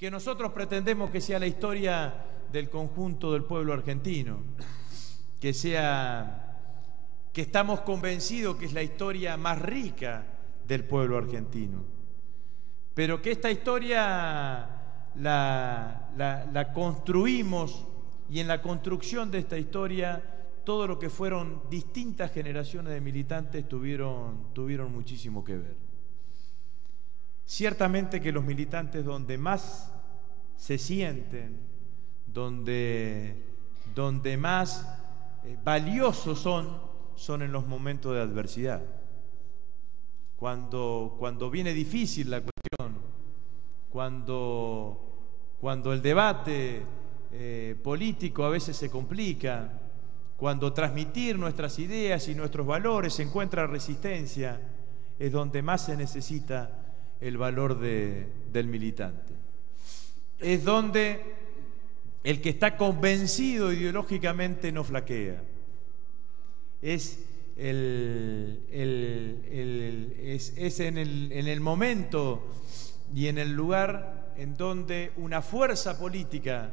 que nosotros pretendemos que sea la historia del conjunto del pueblo argentino, que estamos convencidos que es la historia más rica del pueblo argentino, pero que esta historia la construimos, y en la construcción de esta historia todo lo que fueron distintas generaciones de militantes tuvieron muchísimo que ver. Ciertamente que los militantes donde más se sienten, donde más valiosos son en los momentos de adversidad. Cuando viene difícil la cuestión, cuando el debate político a veces se complica, cuando transmitir nuestras ideas y nuestros valores encuentra resistencia, es donde más se necesita el valor del militante. Es donde el que está convencido ideológicamente no flaquea. Es en el momento y en el lugar en donde una fuerza política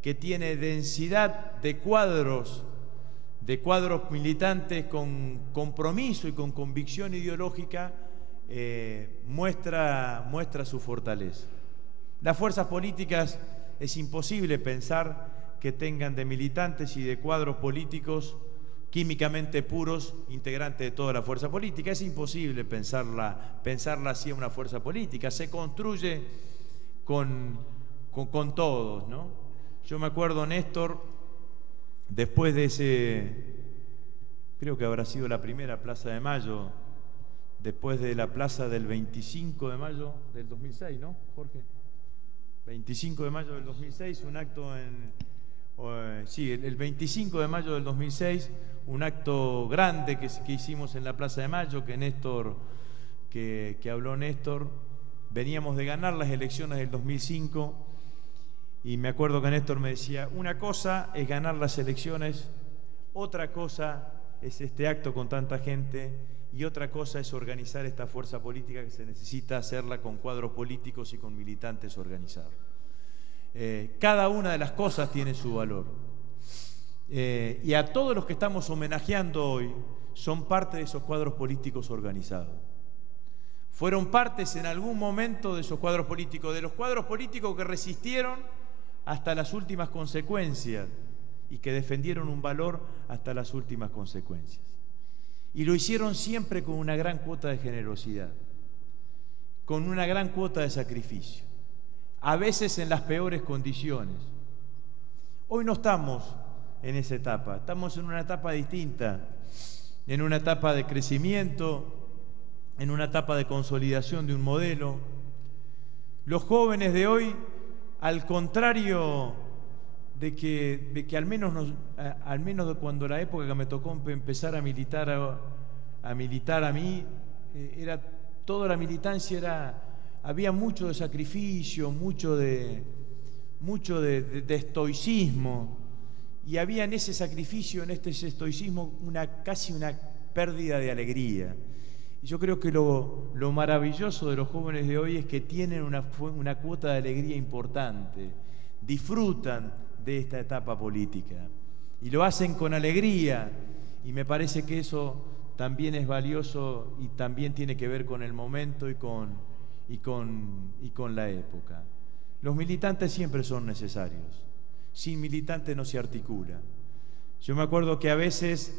que tiene densidad de cuadros militantes con compromiso y con convicción ideológica, muestra su fortaleza. Las fuerzas políticas es imposible pensar que tengan de militantes y de cuadros políticos químicamente puros, integrantes de toda la fuerza política. Es imposible pensarla así a una fuerza política. Se construye con todos, ¿no? Yo me acuerdo, Néstor, después de creo que habrá sido la primera Plaza de Mayo, después de la plaza del 25 de mayo del 2006, ¿no, Jorge? 25 de mayo del 2006, un acto el 25 de mayo del 2006, un acto grande que hicimos en la Plaza de Mayo, que habló Néstor. Veníamos de ganar las elecciones del 2005 y me acuerdo que Néstor me decía, una cosa es ganar las elecciones, otra cosa es este acto con tanta gente y otra cosa es organizar esta fuerza política que se necesita hacerla con cuadros políticos y con militantes organizados. Cada una de las cosas tiene su valor. Y a todos los que estamos homenajeando hoy son parte de esos cuadros políticos organizados. Fueron partes en algún momento de esos cuadros políticos, de los cuadros políticos que resistieron hasta las últimas consecuencias y que defendieron un valor hasta las últimas consecuencias. Y lo hicieron siempre con una gran cuota de generosidad, con una gran cuota de sacrificio, a veces en las peores condiciones. Hoy no estamos en esa etapa, estamos en una etapa distinta, en una etapa de crecimiento, en una etapa de consolidación de un modelo. Los jóvenes de hoy, al contrario de que al menos de cuando la época que me tocó empezar a militar a mí, toda la militancia había mucho de sacrificio, mucho de estoicismo, y había en ese sacrificio, en este estoicismo, casi una pérdida de alegría. Y yo creo que lo maravilloso de los jóvenes de hoy es que tienen una cuota de alegría importante, disfrutan de esta etapa política y lo hacen con alegría, y me parece que eso también es valioso y también tiene que ver con el momento y con la época. Los militantes siempre son necesarios, sin militantes no se articula. Yo me acuerdo que a veces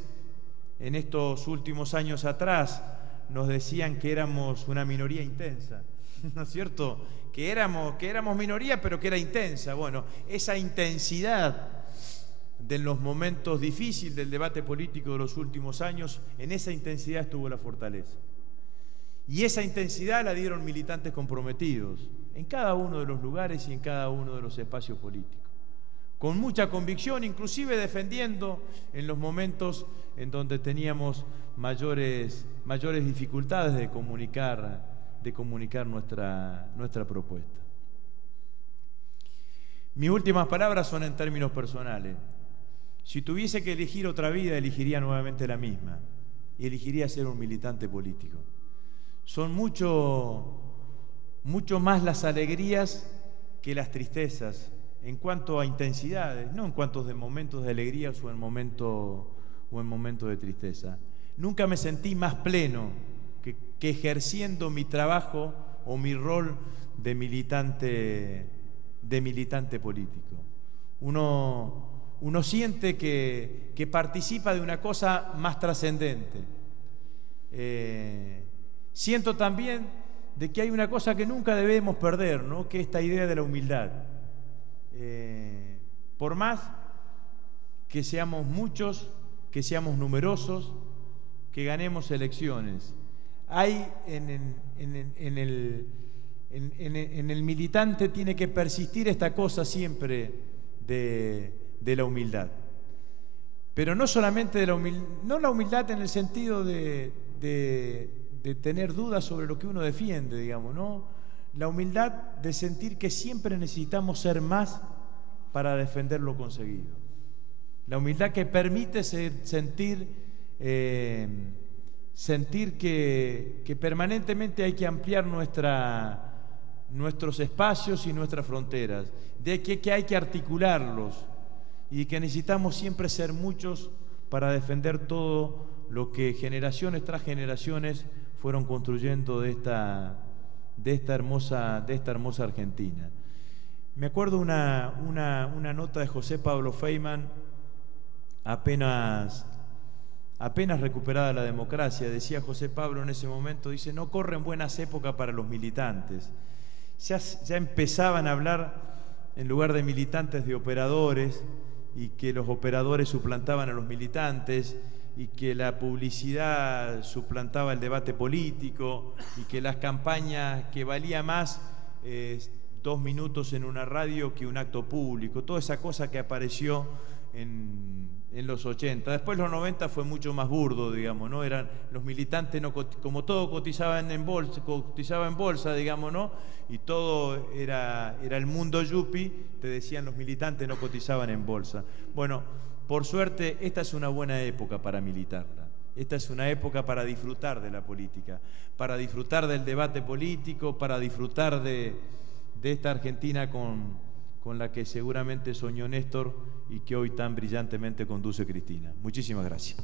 en estos últimos años atrás nos decían que éramos una minoría intensa, ¿no es cierto? Que éramos minoría, pero que era intensa. Bueno, esa intensidad de los momentos difíciles del debate político de los últimos años, en esa intensidad estuvo la fortaleza. Y esa intensidad la dieron militantes comprometidos en cada uno de los lugares y en cada uno de los espacios políticos, con mucha convicción, inclusive defendiendo en los momentos en donde teníamos mayores dificultades de comunicar nuestra propuesta. Mis últimas palabras son en términos personales. Si tuviese que elegir otra vida, elegiría nuevamente la misma y elegiría ser un militante político. Son mucho más las alegrías que las tristezas, en cuanto a intensidades, no en cuanto a momentos de alegría o en momentos de tristeza. Nunca me sentí más pleno que ejerciendo mi trabajo o mi rol de militante político. Uno siente que participa de una cosa más trascendente. Siento también de que hay una cosa que nunca debemos perder, ¿no? Que es esta idea de la humildad. Por más que seamos muchos, que seamos numerosos, que ganemos elecciones, hay en el militante tiene que persistir esta cosa siempre de la humildad. Pero no solamente de la humildad, no la humildad en el sentido de tener dudas sobre lo que uno defiende, digamos, ¿no? La humildad de sentir que siempre necesitamos ser más para defender lo conseguido. La humildad que permite sentir que permanentemente hay que ampliar nuestros espacios y nuestras fronteras, de que hay que articularlos y que necesitamos siempre ser muchos para defender todo lo que generaciones tras generaciones fueron construyendo de esta hermosa Argentina. Me acuerdo una nota de José Pablo Feynman, apenas recuperada la democracia. Decía José Pablo en ese momento, dice: no corren buenas épocas para los militantes. Ya empezaban a hablar, en lugar de militantes, de operadores, y que los operadores suplantaban a los militantes, y que la publicidad suplantaba el debate político, y que las campañas, que valía más 2 minutos en una radio que un acto público, toda esa cosa que apareció en los 80. Después los 90 fue mucho más burdo, digamos, ¿no? Eran los militantes, no, como todo cotizaba en bolsa, digamos, ¿no? Y todo era el mundo yuppie, te decían los militantes no cotizaban en bolsa. Bueno, por suerte, esta es una buena época para militarla. Esta es una época para disfrutar de la política, para disfrutar del debate político, para disfrutar de esta Argentina con la que seguramente soñó Néstor y que hoy tan brillantemente conduce Cristina. Muchísimas gracias.